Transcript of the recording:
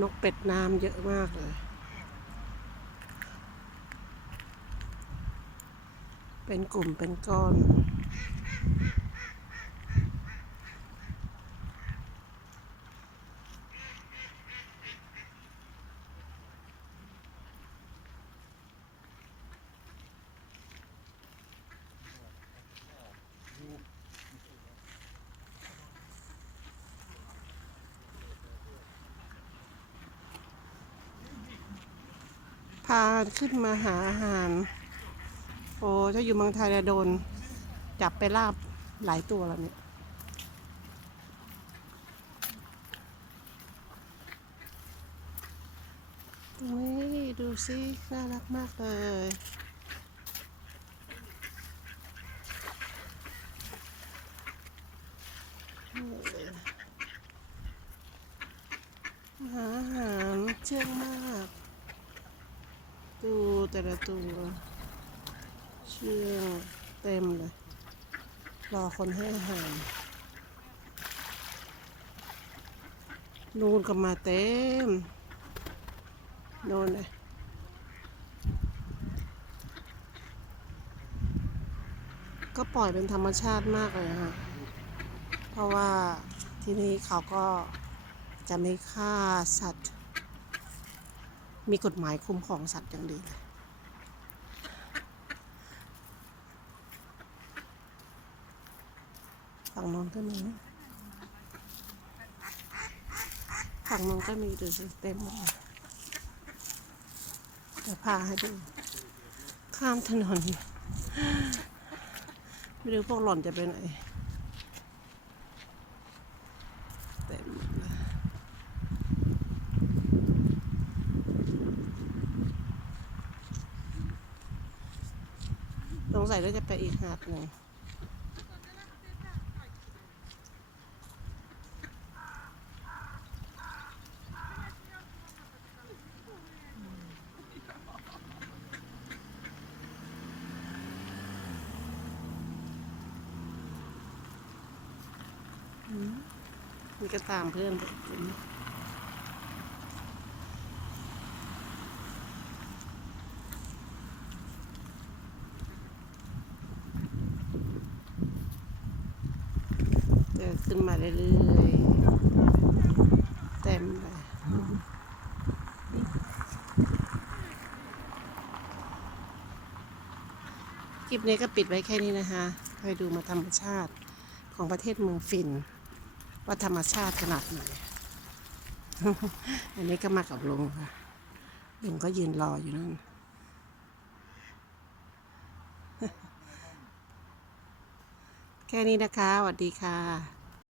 นกเป็ดน้ำเยอะมากเลยเป็นกลุ่มเป็นก้อน พาขึ้นมาหาอาหาร โอ้ถ้าอยู่เมืองไทยเนี่ยโดน จับไปลาบหลายตัวแล้วเนี่ยนี้ดูสิน่ารักมากเลยหาอาหารเชื่องมาก ดูแต่ละตัวเชื่องเต็มเลย รอคนให้อาหารนูนก็มาเต็มน่นเลยก็ปล่อยเป็นธรรมชาติมากเลยค่ะเพราะว่าที่นี่เขาก็จะไม่ฆ่าสัตว์ มีกฎหมายคุ้มครองสัตว์อย่างดีเลยฝั่งน้นก็มีฝั่งน้นก็มีดูสิเต็มหมดเลยเดี๋ยวพาให้ดู ข้ามถนน ไม่รู้พวกหล่อนจะไปไหน เต็มหมดเลย สงสัยว่าจะไปอีกหาดหนึ่งมันก็ตามเพื่อนไปกินเดิน ขึ้นมาเรื่อยๆ เต็มเลย คลิปนี้ก็ปิดไว้แค่นี้นะคะคอยดูมาธรรมชาติของประเทศเมืองฟิน ว่าธรรมชาติขนาดไหน อันนี้ก็มากับลุงค่ะ ลุงก็ยืนรออยู่นั่นแค่นี้นะคะ สวัสดีค่ะ